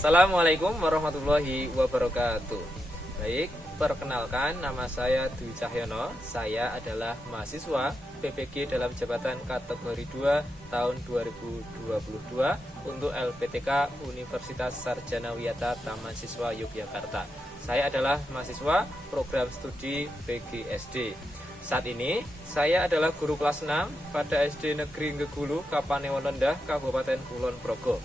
Assalamualaikum warahmatullahi wabarakatuh. Baik, perkenalkan nama saya Dwi Cahyono. Saya adalah mahasiswa PPG dalam jabatan kategori 2 tahun 2022 untuk LPTK Universitas Sarjana Wiyata Taman Siswa Yogyakarta. Saya adalah mahasiswa program studi PGSD. Saat ini saya adalah guru kelas 6 pada SD Negeri Ngegulu, Kapanewon Rendah, Kabupaten Kulon Progo.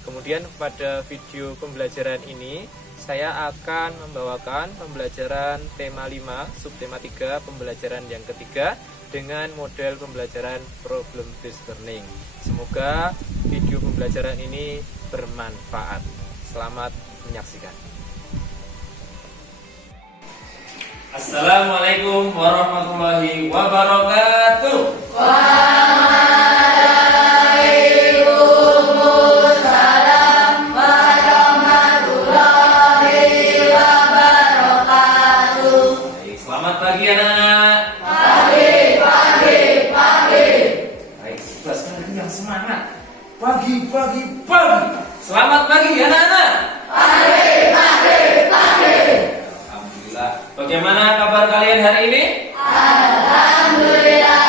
Kemudian pada video pembelajaran ini saya akan membawakan pembelajaran tema 5, subtema 3, pembelajaran yang ketiga dengan model pembelajaran problem based learning. Semoga video pembelajaran ini bermanfaat. Selamat menyaksikan. Assalamualaikum warahmatullahi wabarakatuh. Selamat pagi anak-anak. Pagi. Baik, sebelas lagi yang semangat. Pagi. Selamat pagi anak-anak. Pagi. Alhamdulillah. Bagaimana kabar kalian hari ini? Alhamdulillah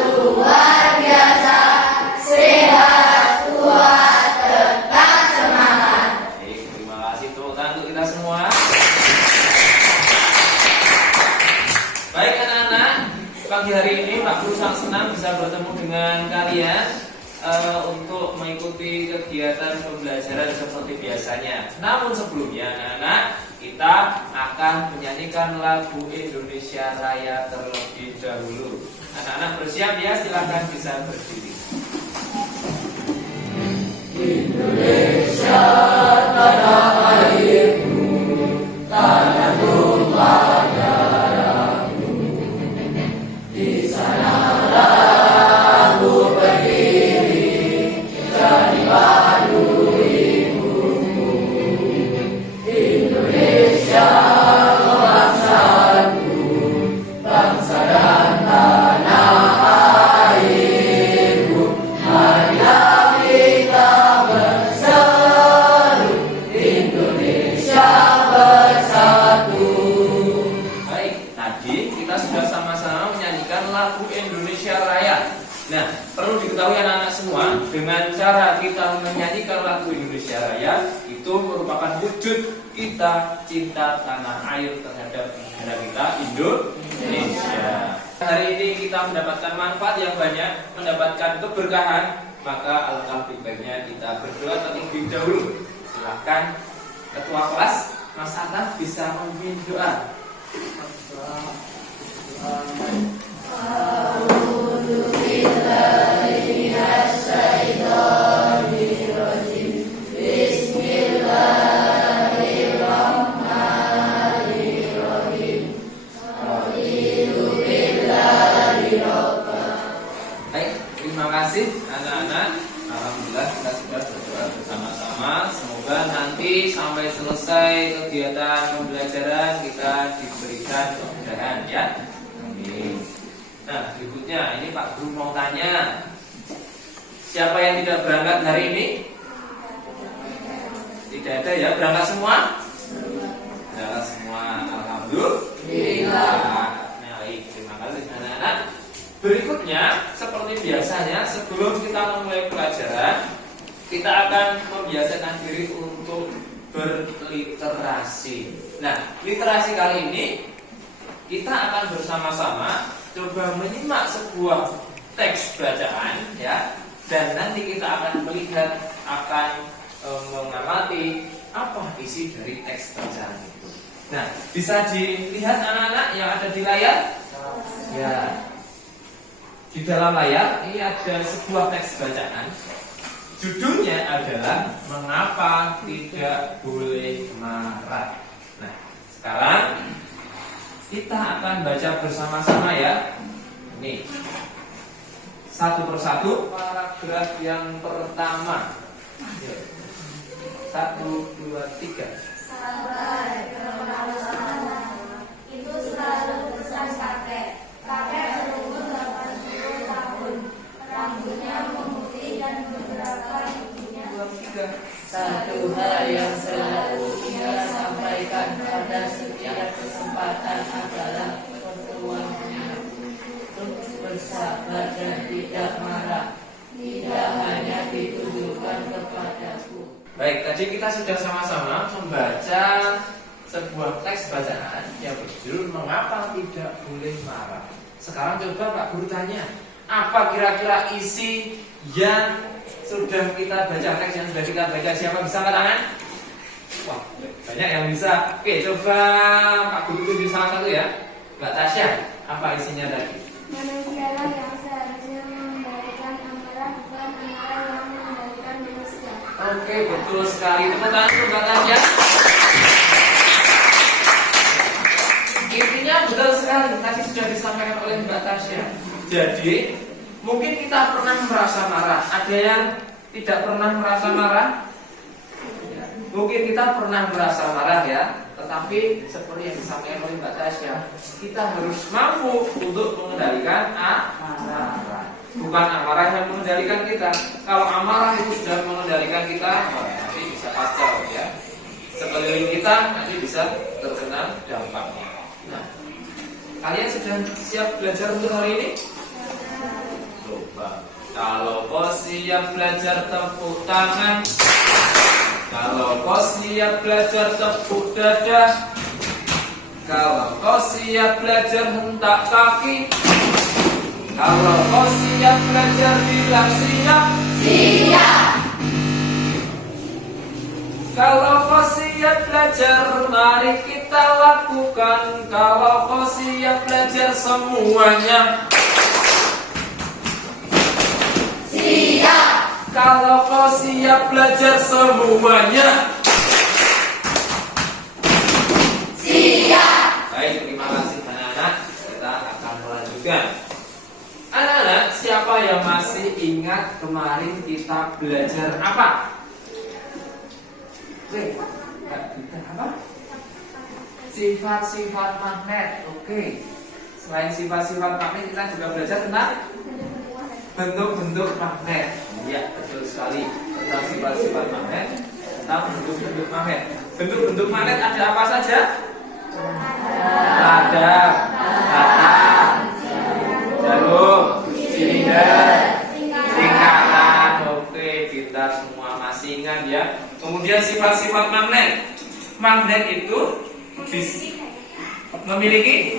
luar biasa, sehat, kuat, tetap semangat. Baik, terima kasih tepuk tangan untuk kita semua. Baik anak-anak, pagi hari ini Pak Guru sangat senang bisa bertemu dengan kalian untuk mengikuti kegiatan pembelajaran seperti biasanya. Namun sebelumnya anak-anak, kita akan menyanyikan lagu Indonesia Raya terlebih dahulu. Anak-anak bersiap ya, silahkan bisa berdiri. Indonesia tanah airku, tanah tumpah darahku. Di sanalah aku berdiri, jadi padu ibuku. Indonesia bangsaku, bangsa dan tanah airku. Marilah kita berseru, Indonesia bersatu. Baik, tadi kita sudah sama-sama menyanyikan lagu Indonesia Raya. Nah, perlu diketahui anak-anak semua, dengan cara kita menyanyikan lagu Indonesia Raya itu merupakan wujud kita cinta tanah air terhadap negara kita, Indonesia. Hari ini kita mendapatkan manfaat yang banyak, mendapatkan keberkahan, maka alangkah lebih baiknya kita berdoa terlebih dahulu. Silakan Ketua kelas Mas Atta bisa memimpin doa. Baik, terima kasih anak-anak. Alhamdulillah kita sudah berdoa bersama-sama. Semoga nanti sampai selesai kegiatan pembelajaran kita diberikan kemudahan ya. Amin. Nah, berikutnya ini Pak Guru mau tanya, siapa yang tidak berangkat hari ini? Tidak ada ya, berangkat semua? Berangkat semua, alhamdulillah. Nah, baik, terima kasih anak-anak. Berikutnya, seperti biasanya, sebelum kita memulai pelajaran, kita akan membiasakan diri untuk berliterasi. Nah, literasi kali ini kita akan bersama-sama coba menyimak sebuah teks bacaan ya, dan nanti kita akan melihat, akan mengamati apa isi dari teks bacaan itu. Nah, bisa dilihat anak-anak yang ada di layar? Ya. Di dalam layar ini ada sebuah teks bacaan. Judulnya adalah Mengapa Tidak Boleh Marah. Nah, sekarang kita akan baca bersama-sama ya. Ini satu persatu paragraf yang pertama. 1, 2, 3. Sabar, itu selalu pesan kakek. Kakek berumur 80 tahun. Rambutnya memutih dan beberapa giginya. Dua, tiga. Satu hal yang Baik, tadi kita sudah sama-sama membaca sebuah teks bacaan yang berjudul Mengapa Tidak Boleh Marah. Sekarang coba Pak Guru tanya, apa kira-kira isi yang sudah kita baca, teks yang sudah kita baca? Siapa bisa angkat tangan? Wah, banyak yang bisa. Oke, coba Pak Guru tunjuk salah satu ya. Mbak Tasya, apa isinya tadi? Manusialah yang seharusnya mengendalikan amarah, bukan amarah yang mengendalikan manusia. Oke, betul sekali. Tepuk tangan untuk Mbak Tasya. Intinya betul sekali, tadi sudah disampaikan oleh Mbak Tasya. Jadi, mungkin kita pernah merasa marah. Ada yang tidak pernah merasa marah? Mungkin kita pernah merasa marah ya. Tetapi seperti yang disampaikan oleh Mbak Tasya, kita harus mampu untuk mengendalikan amarah. Bukan amarah yang mengendalikan kita. Kalau amarah itu sudah mengendalikan kita, nanti bisa kacau ya. Sekeliling kita nanti bisa terkena dampaknya. Nah, kalian sudah siap belajar untuk hari ini? Coba. Kalau kau siap belajar, tepuk tangan. Kalau kau siap belajar, tepuk dada. Kalau kau siap belajar, hentak kaki. Kalau kau siap belajar, bilang siap. Siap. Kalau kau siap belajar, mari kita lakukan. Kalau kau siap belajar semuanya. Siap. Kalau kau siap belajar semuanya. Siap. Baik, terima kasih anak-anak. Kita akan melanjutkan. Anak-anak, siapa yang masih ingat kemarin kita belajar apa? Apa? Sifat-sifat magnet. Oke. Selain sifat-sifat magnet, kita juga belajar tentang bentuk-bentuk magnet. Ya, betul sekali. Tentang sifat-sifat magnet, tentang bentuk-bentuk magnet. Bentuk-bentuk magnet ada apa saja? Ada datar, jarum, silinder, lingkaran. Oke, kita semua masih ingat ya. Kemudian sifat-sifat magnet. Magnet itu memiliki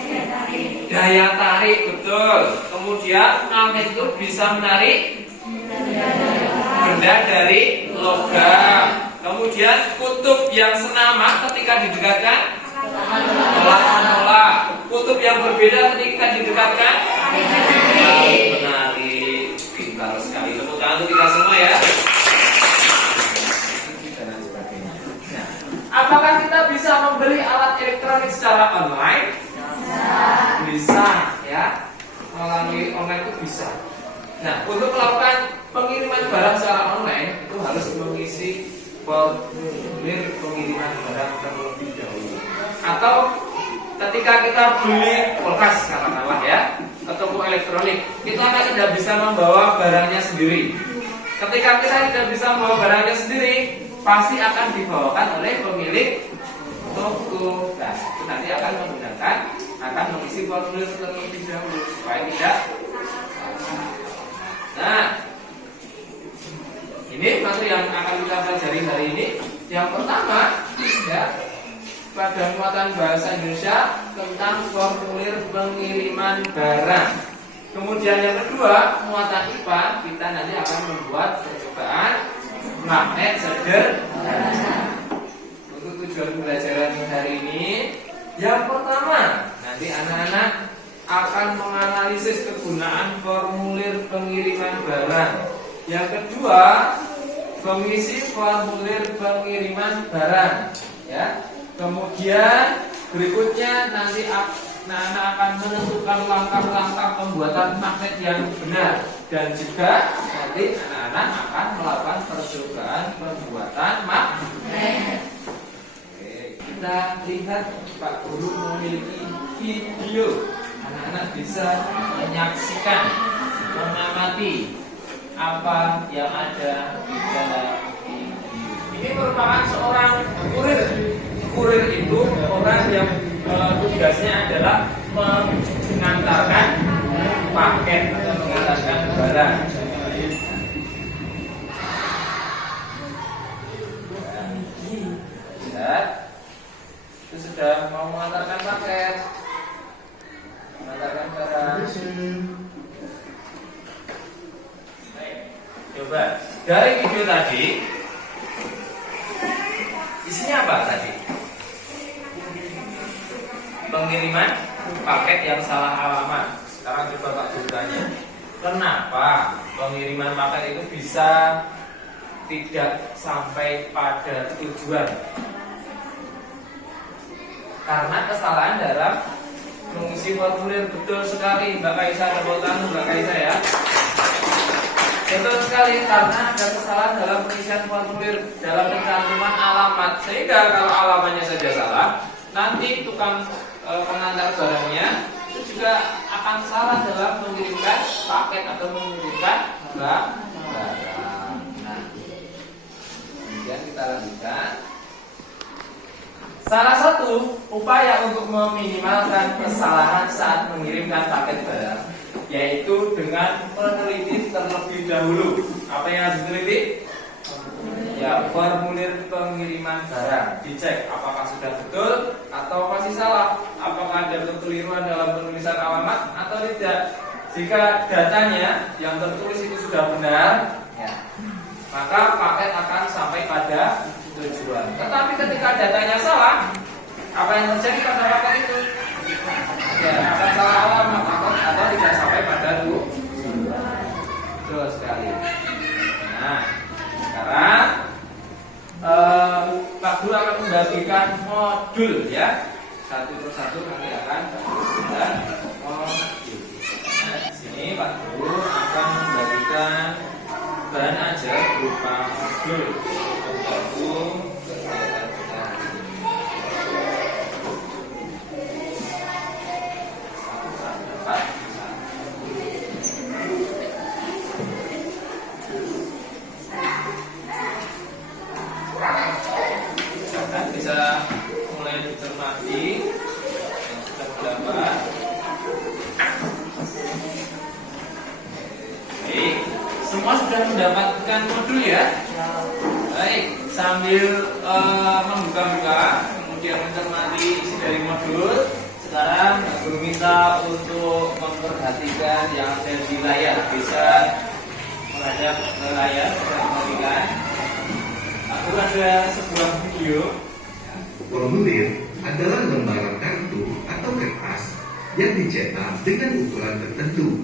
daya tarik, betul. Kemudian magnet itu bisa menarik benda dari logam. Kemudian kutub yang senama ketika didekatkan menolak. Kutub yang berbeda ketika didekatkan menarik. Pintar sekali. Tepuk tangan untuk kita semua ya. Nah, apakah kita bisa membeli alat elektronik secara online? Bisa ya. Melalui online itu bisa. Nah, untuk melakukan pengiriman barang secara online itu harus mengisi formulir pengiriman barang terlebih dahulu. Atau ketika kita beli kulkas katakanlah ya ke toko elektronik, kita akan tidak bisa membawa barangnya sendiri. Ketika kita tidak bisa membawa barangnya sendiri, pasti akan dibawakan oleh pemilik toko. Nah, itu nanti akan mengisi formulir terlebih dahulu supaya tidak. Nah, ini materi yang akan kita pelajari hari ini. Yang pertama, ya, pada muatan bahasa Indonesia tentang formulir pengiriman barang. Kemudian yang kedua, muatan IPA, kita nanti akan membuat percobaan magnet sederhana. Untuk tujuan pembelajaran hari ini, yang pertama, nanti anak-anak akan menganalisis kegunaan formulir pengiriman barang. Yang kedua, mengisi formulir pengiriman barang. Ya. Kemudian berikutnya nanti anak-anak akan menentukan langkah-langkah pembuatan magnet yang benar. Dan juga nanti anak-anak akan melakukan percobaan pembuatan magnet. Oke, kita lihat Pak Guru memiliki video. Anak-anak bisa menyaksikan, mengamati apa yang ada di dalam video. Ini merupakan seorang kurir. Kurir itu orang yang tugasnya adalah mengantarkan paket atau mengantarkan barang. Coba dari video tadi isinya apa tadi? Pengiriman paket yang salah alamat. Sekarang coba Pak Guru tanya, kenapa pengiriman paket itu bisa tidak sampai pada tujuan? Karena kesalahan dalam mengisi formulir. Betul sekali Mbak Kaisa, tepuk tangan Mbak Kaisa ya. Betul sekali, karena ada kesalahan dalam pengisian formulir dalam pencantuman alamat. Sehingga kalau alamatnya saja salah, nanti tukang pengantar barangnya itu juga akan salah dalam mengirimkan paket atau mengirimkan barang. Nah, kemudian kita lanjutkan. Salah satu upaya untuk meminimalkan kesalahan saat mengirimkan paket barang yaitu dengan meneliti terlebih dahulu. Apa yang harus diteliti? Ya, formulir pengiriman barang. Dicek apakah sudah betul atau masih salah. Apakah ada kekeliruan dalam penulisan alamat atau tidak. Jika datanya yang tertulis itu sudah benar, ya, maka paket akan sampai pada tujuan. Tetapi ketika datanya salah, apa yang terjadi pada paket itu? Ya, akan salah alamat atau tidak sampai pada tujuan. Betul sekali. Nah, sekarang Pak Guru akan membagikan modul ya. Satu persatu nanti akan dan modul. Nah, di sini Pak Guru akan membagikan bahan ajar berupa modul untuk kegiatan kita. Bisa mulai dicermati yang sudah terdapat. Baik, semua sudah mendapatkan modul ya. Baik, sambil membuka-buka, kemudian mencermati isi dari modul. Sekarang Guru minta untuk memperhatikan yang ada di layar. Bisa menghadap ke layar, bisa perhatikan. Aku ada sebuah video. Formulir adalah lembaran kartu atau kertas yang dicetak dengan ukuran tertentu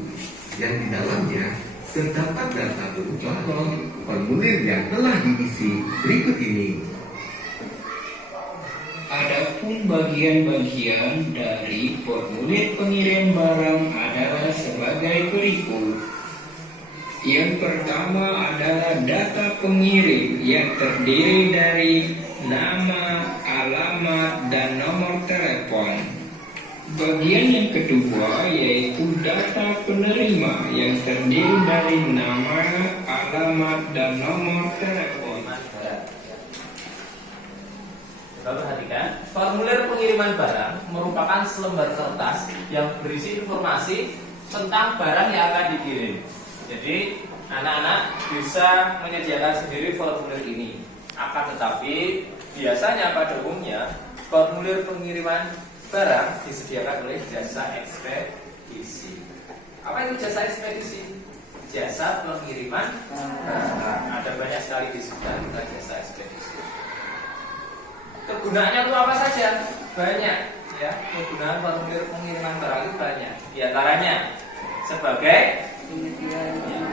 yang di dalamnya terdapat data berupa formulir yang telah diisi berikut ini. Adapun bagian-bagian dari formulir pengirim barang adalah sebagai berikut. Yang pertama adalah data pengirim yang terdiri dari nama, alamat, dan nomor telepon. Bagian yang kedua yaitu data penerima yang terdiri dari nama, alamat, dan nomor telepon. Coba perhatikan, formulir pengiriman barang merupakan selembar kertas yang berisi informasi tentang barang yang akan dikirim. Jadi anak-anak bisa menyediakan sendiri formulir ini. Akan tetapi biasanya pada umumnya formulir pengiriman barang disediakan oleh jasa ekspedisi. Apa itu jasa ekspedisi? Jasa pengiriman barang. Ada banyak sekali disebutkan tentang jasa ekspedisi. Kegunaannya itu apa saja? Banyak ya. Kegunaan formulir pengiriman barang itu banyak. Di antaranya sebagai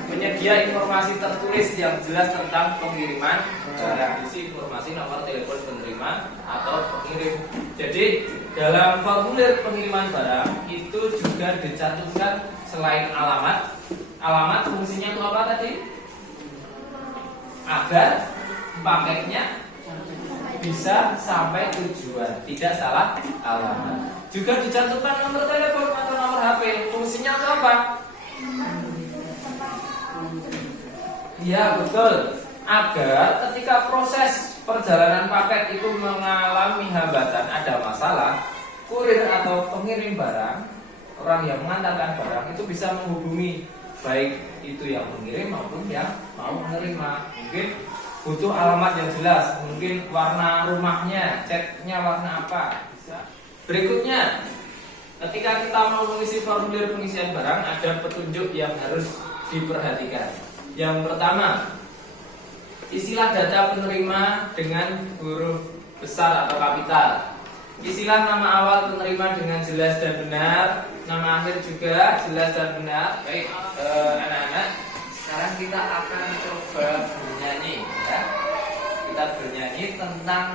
penyedia informasi tertulis yang jelas tentang pengiriman barang, isi informasi nomor telepon penerima atau pengirim. Jadi dalam formulir pengiriman barang itu juga dicantumkan selain alamat. Alamat fungsinya itu apa tadi? Agar paketnya bisa sampai tujuan, tidak salah alamat. Juga dicantumkan nomor telepon atau nomor HP. Fungsinya itu apa? Ya betul, agar ketika proses perjalanan paket itu mengalami hambatan, ada masalah, kurir atau pengirim barang, orang yang mengantarkan barang itu bisa menghubungi baik itu yang mengirim maupun yang mau menerima. Mungkin butuh alamat yang jelas, mungkin warna rumahnya, catnya warna apa, bisa. Berikutnya, ketika kita mau mengisi formulir pengisian barang, ada petunjuk yang harus diperhatikan. Yang pertama, isilah data penerima dengan huruf besar atau kapital. Isilah nama awal penerima dengan jelas dan benar, nama akhir juga jelas dan benar. Baik, anak-anak, sekarang kita akan coba bernyanyi, ya. Kita bernyanyi tentang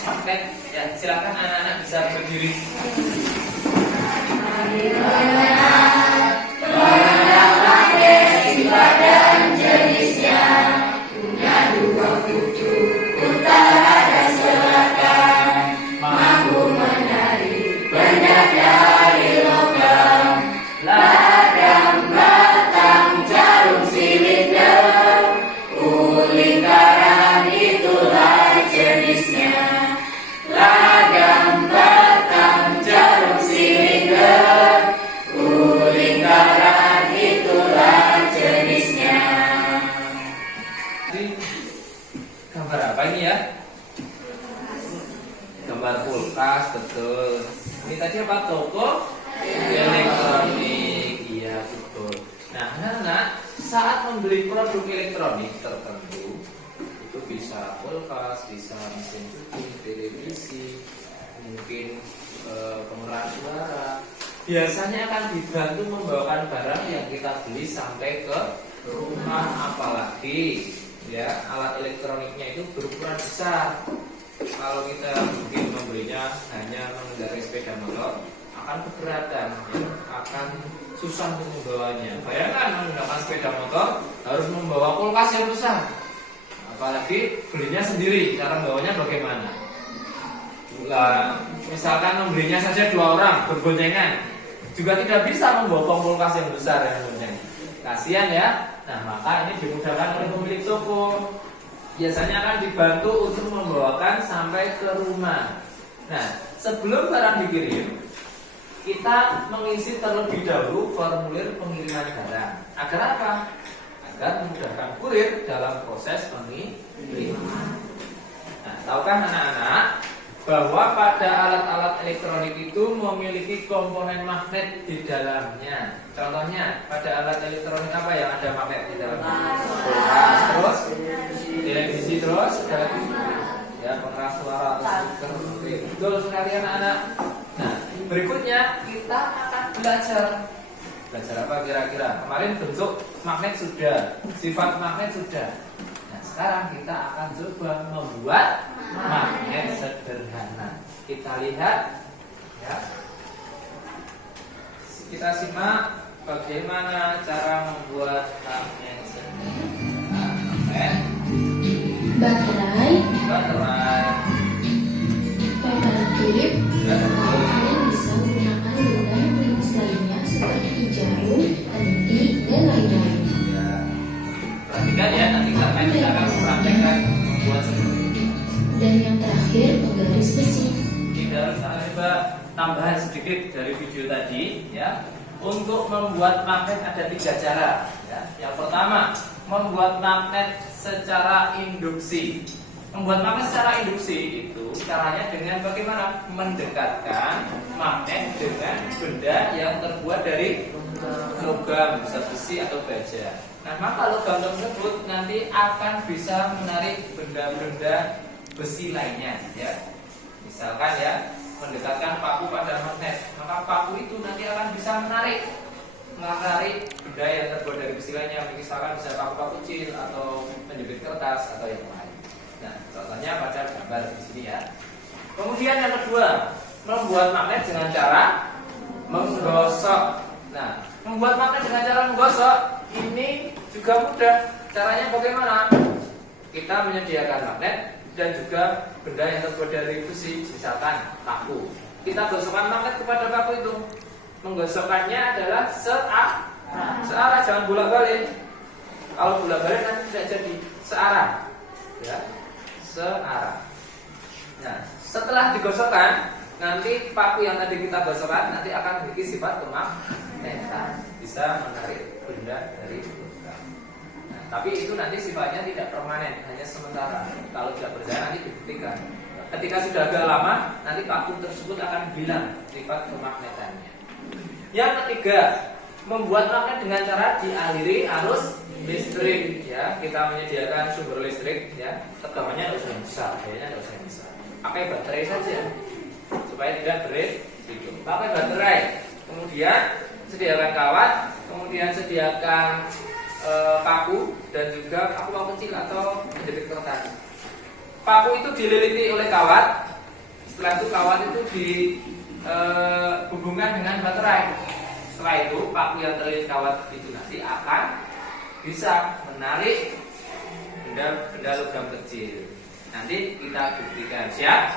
magnet. Ya, silakan anak-anak bisa berdiri. Gambar apa ini ya? Gambar kulkas, betul. Ini tadi apa? Toko elektronik. Iya, betul. Nah, anak-anak, saat membeli produk elektronik tertentu, itu bisa kulkas, bisa mesin cuci, televisi, mungkin penggerak suara. Biasanya akan dibantu membawakan barang yang kita beli sampai ke rumah, apalagi ya alat elektroniknya itu berukuran besar. Kalau kita mungkin membelinya hanya mengendarai sepeda motor, akan keberatan, ya, akan susah untuk membawanya. Bayangkan menggunakan sepeda motor harus membawa kulkas yang besar, apalagi belinya sendiri, cara membawanya bagaimana? Misalkan membelinya saja 2 orang berboncengan, juga tidak bisa membawa kulkas yang besar yang boncengan. Kasihan ya. Nah, maka ini dimudahkan oleh pemilik toko. Biasanya akan dibantu untuk membawakan sampai ke rumah. Nah, sebelum barang dikirim, kita mengisi terlebih dahulu formulir pengiriman barang. Agar apa? Agar memudahkan kurir dalam proses pengiriman. Nah, tahukah anak-anak bahwa pada alat-alat elektronik itu memiliki komponen magnet di dalamnya. Contohnya, pada alat elektronik apa yang ada magnet di dalamnya? Kulkas, terus televisi, terus ya pengeras suara atau speaker. Betul sekali anak-anak. Nah, berikutnya kita akan belajar apa kira-kira? Kemarin bentuk magnet sudah, sifat magnet sudah. Nah, sekarang kita akan coba membuat magnet sederhana. Kita lihat, ya. Kita simak bagaimana cara membuat magnet sederhana. Baterai, pemanas klip, kalian bisa menggunakan benda yang jenis lainnya seperti jarum, peniti, dan lain-lain. Ya. Perhatikan ya, nanti kita akan mempraktekkan membuat seperti ini. Dan yang terakhir, penggaris besi. Kita harus coba tambahan sedikit dari video tadi, ya. Untuk membuat magnet ada 3 cara. Ya. Yang pertama, membuat magnet secara induksi. Membuat magnet secara induksi itu caranya dengan bagaimana? Mendekatkan magnet dengan benda yang terbuat dari logam, bisa besi atau baja. Nah, maka logam tersebut nanti akan bisa menarik benda-benda besi lainnya, ya. Misalkan ya, mendekatkan paku pada magnet, maka paku itu nanti akan bisa menarik benda yang terbuat dari besi lainnya. Misalkan bisa paku-paku kecil atau penjepit kertas atau yang lain. Nah, contohnya pada gambar di sini ya. Kemudian yang kedua, membuat magnet dengan cara menggosok. Nah, membuat magnet dengan cara menggosok ini juga mudah. Caranya bagaimana? Kita menyediakan magnet dan juga benda yang terbuat dari besi, misalkan paku. Kita gosokkan magnet kepada paku itu. Menggosokkannya adalah searah, jangan bolak-balik. Kalau bolak-balik nanti tidak jadi. Searah, ya, searah. Nah, setelah digosokkan, nanti paku yang tadi kita gosokkan nanti akan memiliki sifat kemagnetan, bisa menarik benda dari logam. Nah, tapi itu nanti sifatnya tidak permanen, hanya sementara. Kalau tidak berjalan nanti dibuktikan. Ketika sudah agak lama, nanti paku tersebut akan hilang sifat kemagnetannya. Yang ketiga, membuat magnet dengan cara dialiri arus listrik ya, kita menyediakan sumber listrik ya, tegangannya nggak usah yang besar, biayanya nggak usah yang besar. Pakai baterai saja supaya tidak berisiko. Pakai baterai, kemudian sediakan kawat, kemudian sediakan paku dan juga paku kecil atau penjepit kertas. Paku itu dililiti oleh kawat. Setelah itu kawat itu dihubungkan dengan baterai. Setelah itu paku yang terlilit kawat itu nanti akan bisa menarik benda logam kecil. Nanti kita buktikan, siap?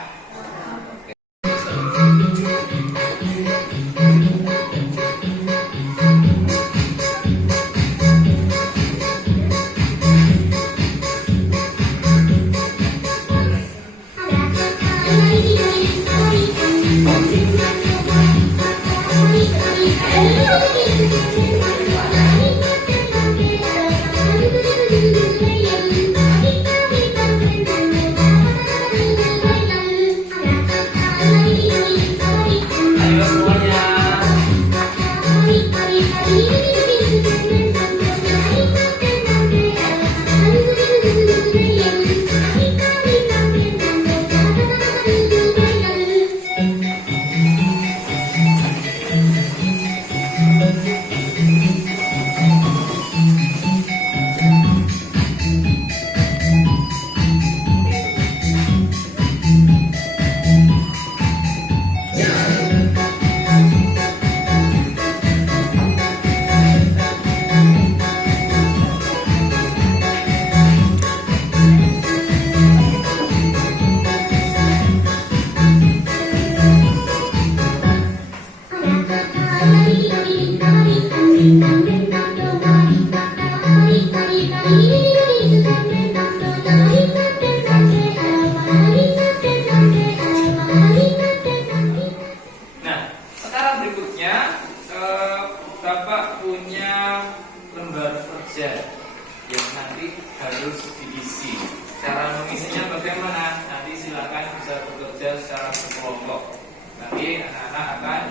Ayo semuanya. Nah, sekarang berikutnya Bapak punya lembar kerja yang nanti harus diisi. Cara mengisinya bagaimana? Nanti silakan bisa bekerja secara berkelompok. Nanti anak-anak akan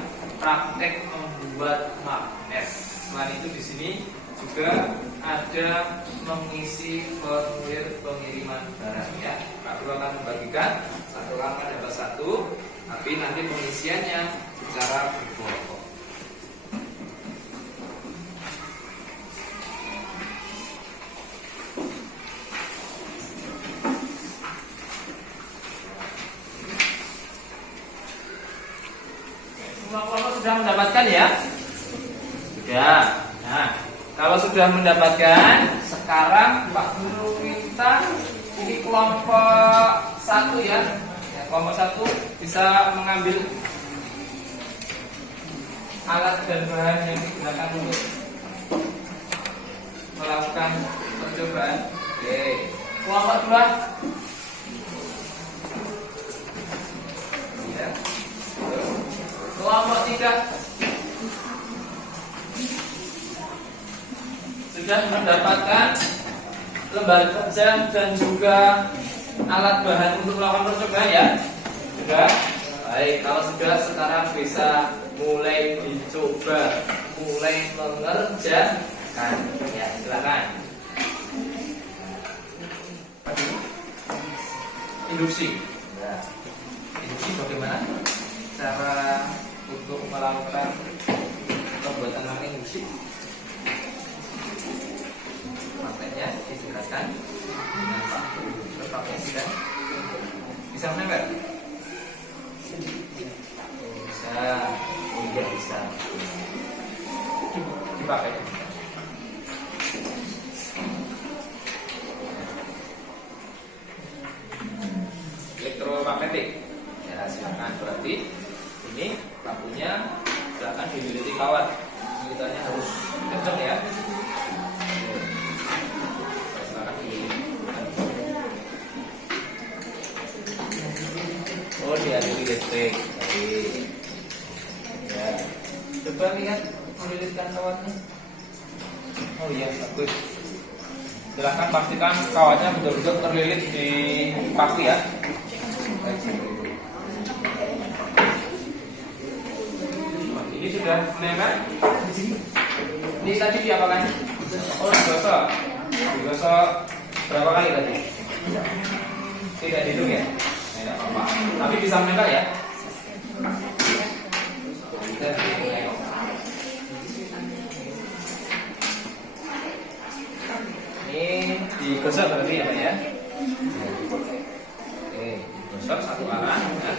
praktek membuat magnet. Selain itu di sini juga ada mengisi formulir pengiriman barang ya. Pak Guru akan membagikan satu langkah dapat satu, tapi nanti pengisiannya secara berkelompok. Semua kelompok sudah mendapatkan ya? Sudah. Nah, kalau sudah mendapatkan, sekarang Pak Guru minta ini kelompok satu ya. Kelompok satu bisa mengambil alat dan bahan yang digunakan untuk melakukan percobaan. Oke. Kelompok dua. Ya. Kelompok tiga. Sudah mendapatkan lembar kerja dan juga alat bahan untuk melakukan percobaan ya? Sudah? Baik, kalau sudah sekarang bisa mulai dicoba, mulai mengerjakan. Ya, silakan. Induksi. Ya. Induksi bagaimana cara untuk melakukan pembuatan magnet induksi? Magnetnya dijelaskan dengan Pak Guru. Pakainya sudah bisa menempel? Bisa, tidak bisa. Dipakai. Elektromagnetik. Ya silakan, berarti ini lampunya silakan dililiti kawat. Lilitannya harus kencang ya. Silakan dililiti. Oh, dialiri listrik. Baik. Ya. Coba lihat melilitkan kawatnya. Oh iya, bagus. Silahkan pastikan kawatnya betul-betul terlilit di paku ya. Baik, ini sudah menempel. Ini tadi diapakan? Oh, digosok. Digosok berapa kali tadi? Tidak dihitung ya? Tidak apa-apa. Tapi bisa menempel ya? Ini digosok berarti ya, Pak ya? Oke, digosok satu arah ya.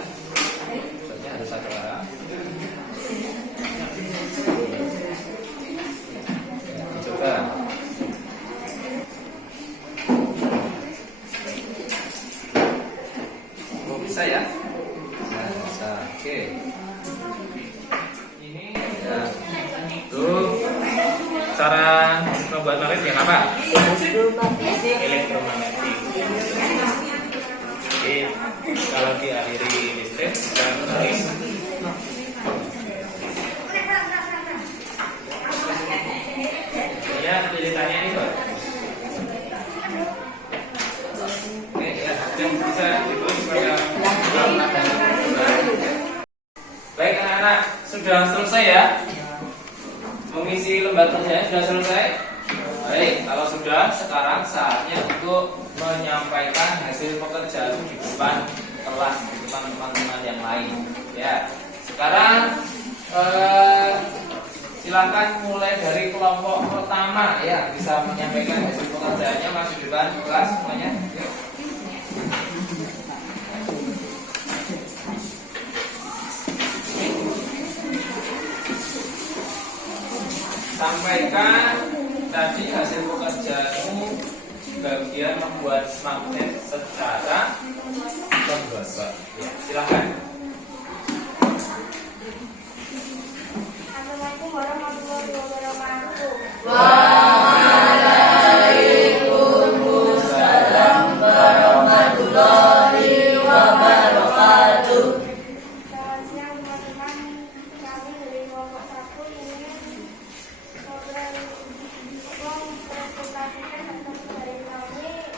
Gosoknya harus satu arah. Coba. Oh, bisa ya? Bisa. Oke. Ini ya. Tuh cara membuat magnet yang apa? Elektromagnetik. Oke. Kalau dialiri listrik bisa menarik. Ya, pilihannya ini Pak. Oke, ya, bisa ditulis supaya baik anak-anak, sudah selesai ya? Mengisi lembar kerjanya sudah selesai? Baik, kalau sudah, sekarang saatnya untuk menyampaikan hasil pekerjaan di depan kelas, di depan teman-teman yang lain. Ya, sekarang silakan mulai dari kelompok pertama ya, bisa menyampaikan hasil pekerjaannya masuk di depan kelas semuanya. Yuk. Sampaikan tadi hasil pekerjaanmu bagian membuat magnet secara menggosok. Ya, silakan. Assalamualaikum warahmatullahi wabarakatuh. Waalaikumsalam warahmatullahi wabarakatuh. Selamat siang teman-teman. Kami dari kelompok 1 ingin mempresentasikan tentang dari kami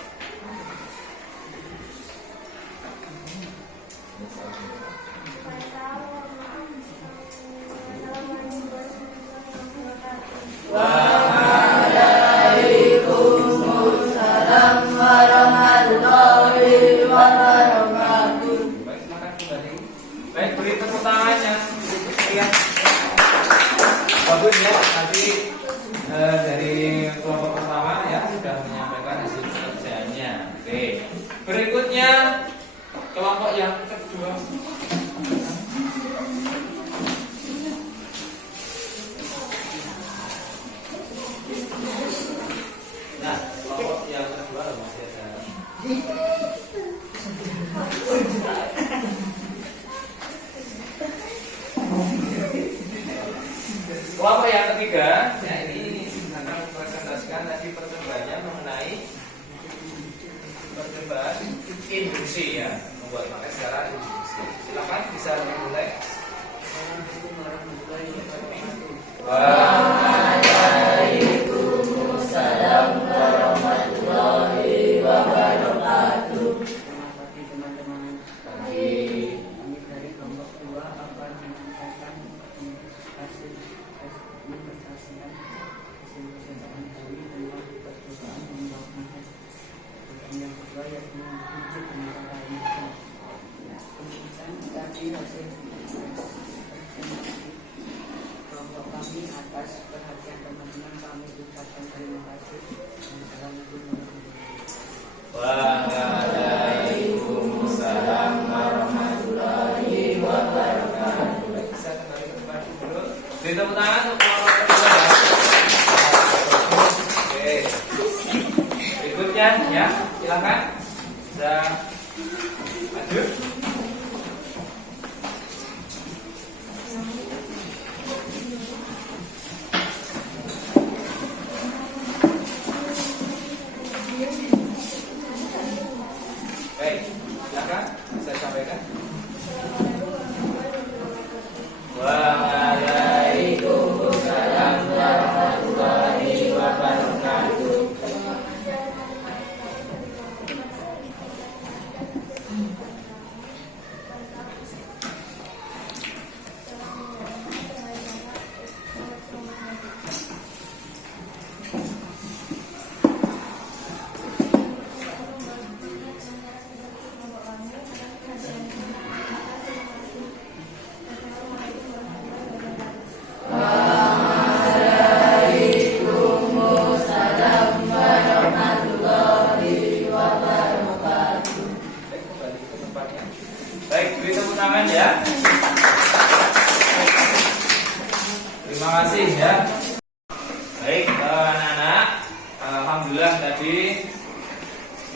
Waalaikumsalam warahmatullahi wabarakatuh. Baik, silakan kembali. Baik, beri tepuk tangannya. Lihat. Bagus ya, tadi dari kelompok pertama ya sudah menyampaikan hasil pekerjaannya. Oke. Berikutnya kelompok yang kedua. Nah, kelompok yang kedua masih ada. Kelompok yang ketiga, ya ini akan mempresentasikan tadi percobaan mengenai percobaan induksi ya, membuat magnet secara induksi. Silakan bisa dimulai. Waalaikumsalam warahmatullahi wabarakatuh. Selamat pagi teman-teman. Pagi. Kami dari kelompok 2 akan menyampaikan hasil implementasikan hasil pekerjaan kami tentang percobaan membuat magnet. Yang kedua yaitu hidup dengan cara induktif. Kemudian tadi hasil kelompok kami atas perhatian teman-teman kami ucapkan terima kasih. Assalamualaikum warahmatullahi Waalaikumsalam warahmatullahi wabarakatuh. Bisa kembali ke tempat dulu. Beri tepuk tangan untuk kelompok kedua ya. Oke. Berikutnya ya, silakan. Bisa maju. Baik, silakan saya sampaikan. Waalaikumsalam warahmatullahi wabarakatuh.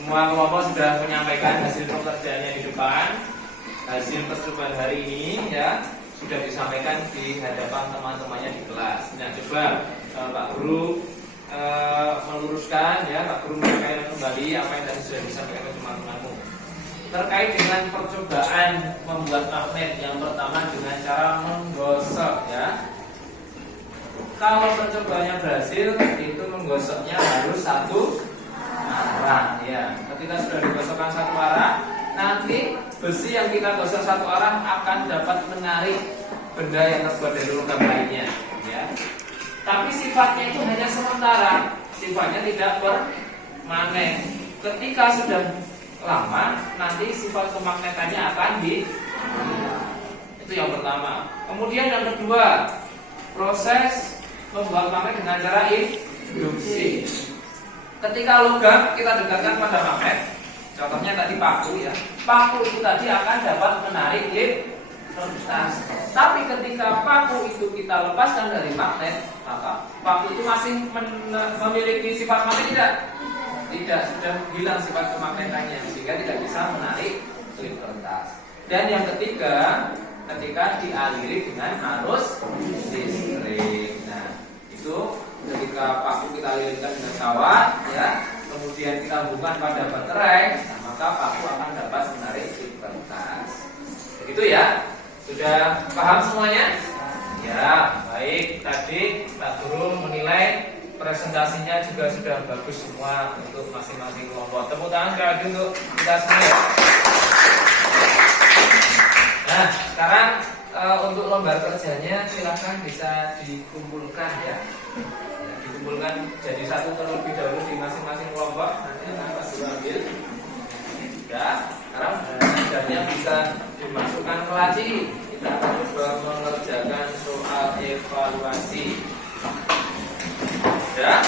Semua kelompok sudah menyampaikan hasil pekerjaannya di depan. Hasil percobaan hari ini ya sudah disampaikan di hadapan teman-temannya di kelas. Nah, coba Pak Guru meluruskan ya, Pak Guru menyampaikan kembali apa yang tadi sudah disampaikan ke teman-temanmu terkait dengan percobaan membuat magnet. Yang pertama dengan cara menggosok ya. Kalau percobaannya berhasil, itu menggosoknya harus satu arah ya. Ketika sudah digosokkan satu arah, nanti besi yang kita gosok satu arah akan dapat menarik benda yang terbuat dari logam lainnya ya. Tapi sifatnya itu hanya sementara, sifatnya tidak permanen. Ketika sudah lama, nanti sifat kemagnetannya akan itu yang pertama. Kemudian yang kedua, proses membuat magnet dengan cara induksi. Ketika logam kita dekatkan pada magnet, contohnya tadi paku ya, paku itu tadi akan dapat menarik kertas. Tapi ketika paku itu kita lepaskan dari magnet, maka paku itu masih memiliki sifat magnet tidak? Tidak, sudah hilang sifat kemagnetannya sehingga tidak bisa menarik klip kertas. Dan yang ketiga, ketika dialiri dengan arus listrik. Nah, itu ketika paku kita alirkan dengan kawat ya, kemudian kita hubungkan pada baterai, nah, maka paku akan dapat menarik klip kertas. Begitu ya? Sudah paham semuanya? Ya, baik. Tadi Pak Guru menilai presentasinya juga sudah bagus semua untuk masing-masing kelompok. Tepuk tangan sekali lagi untuk kita semua ya. Nah, sekarang untuk lembar kerjanya silahkan bisa dikumpulkan ya. Dikumpulkan jadi satu terlebih dahulu di masing-masing kelompok. Nanti akan Pak Guru ambil. Ya, sekarang kerjanya bisa dimasukkan ke laci. Kita akan coba mengerjakan soal evaluasi. Ya.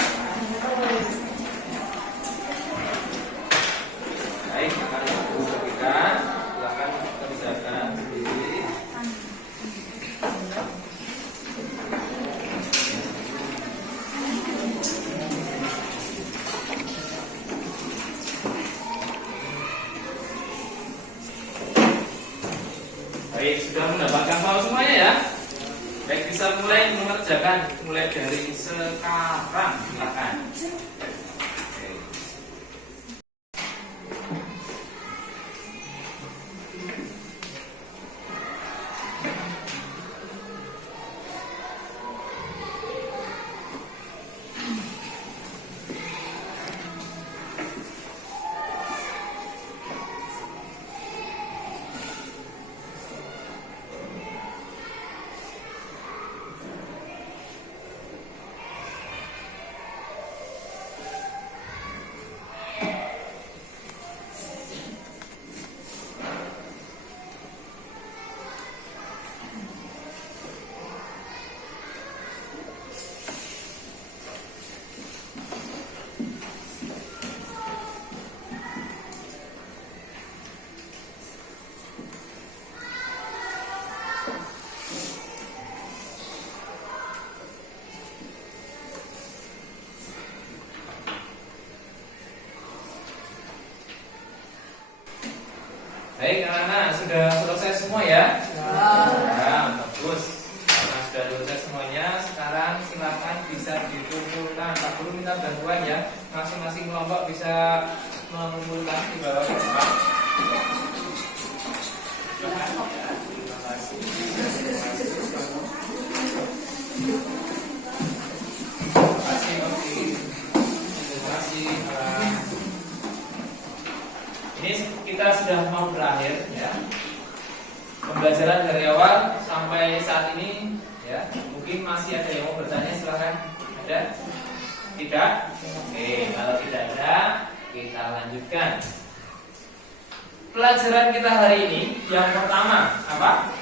Baik, akan aku bagikan. Silakan kerjakan sendiri. Baik, sudah mendapatkan tahu semuanya ya. Baik, bisa mulai mengerjakan mulai dari sekarang, silakan. Baik, anak-anak sudah selesai semua ya? Ya, bagus. Karena sudah selesai semuanya, sekarang silakan bisa dikumpulkan. Pak Guru minta bantuan ya. Masing-masing kelompok bisa mengumpulkan di bawah depan. Terima kasih. Terima kasih. Ini kita sudah mau berakhir ya. Pembelajaran dari awal sampai saat ini ya. Mungkin masih ada yang mau bertanya, silakan. Ada? Tidak? Oke, kalau tidak ada, kita lanjutkan. Pelajaran kita hari ini yang pertama apa?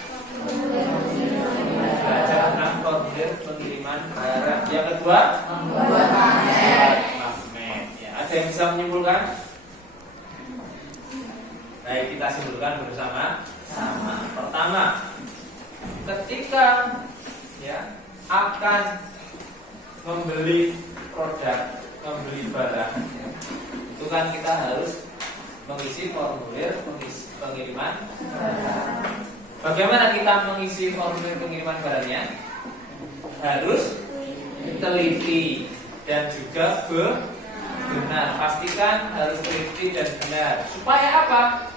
Belajar tentang formulir pengiriman barang. Yang kedua, membuat magnet. Ya, ada yang bisa menyimpulkan? Baik, kita simpulkan bersama. Pertama, ketika ya akan membeli produk, membeli barang ya, itu kan kita harus mengisi formulir pengiriman barang. Bagaimana kita mengisi formulir pengiriman barangnya? Harus teliti dan juga benar. Pastikan harus teliti dan benar. Supaya apa?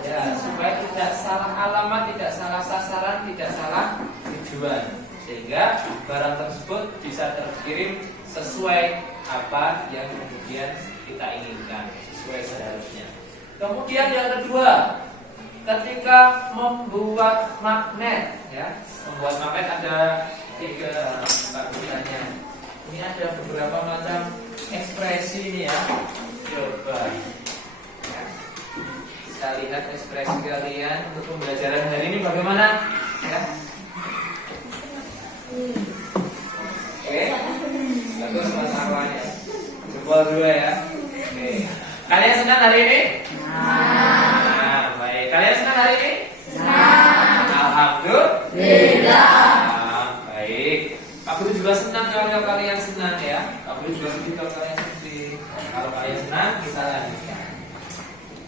Ya, supaya tidak salah alamat, tidak salah sasaran, tidak salah tujuan, sehingga barang tersebut bisa terkirim sesuai apa yang kemudian kita inginkan, sesuai seharusnya. Kemudian yang kedua, ketika membuat magnet, ya, membuat magnet ada 3 bagiannya. Ini ada beberapa macam ekspresi ini ya. Coba ya, kita lihat ekspresi kalian untuk pembelajaran hari ini bagaimana? Ya. Oke, bagus masalahnya. Jempol 2 ya. Oke. Kalian senang hari ini? Nah, baik. Kalian senang hari ini? Alhamdulillah. Baik. Pak Guru juga senang kalau kalian senang ya. Pak Guru juga sedih kalau kalian sedih. Kalau kalian senang, kita lanjutkan.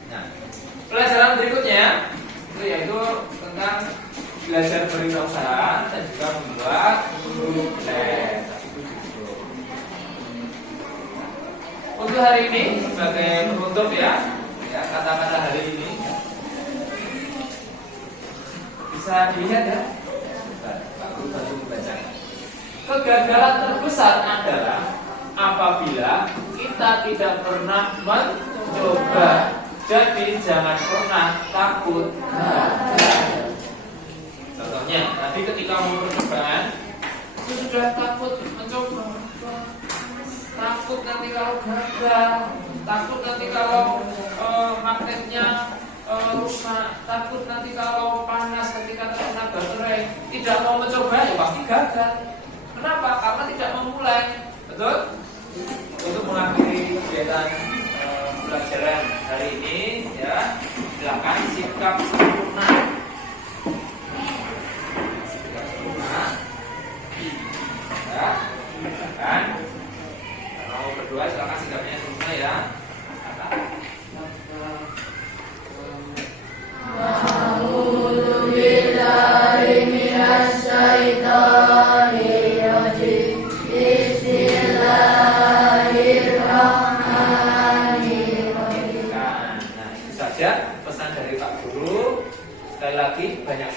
Nah, pelajaran berikutnya itu yaitu tentang belajar berwirausaha dan juga membuat buklet. Untuk hari ini sebagai penutup ya kata-kata hari ini bisa dilihat ya. Pak Guru bantu membaca. Kegagalan terbesar adalah apabila kita tidak pernah mencoba. Jadi jangan pernah takut gagal. Contohnya, nanti ketika mau percobaan, itu sudah takut mencoba. Takut nanti kalau gagal, takut nanti kalau magnetnya rusak, takut nanti kalau panas ketika terkena baterai, tidak mau mencoba ya pasti gagal. Kenapa? Karena tidak memulai. Betul? Untuk mengakhiri kegiatan pelajaran hari ini ya, silakan sikap sempurna. Sikap sempurna. Ya, silakan. Mau berdoa silakan sikapnya sempurna ya. A'udzu billahi minasy syaithanir rajim. Bismillahirrahmanirrahim. Nah, itu saja pesan dari Pak Guru. Sekali lagi banyak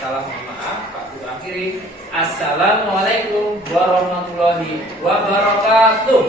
salah mohon maaf. Pak Guru akhiri. Assalamualaikum warahmatullahi wabarakatuh.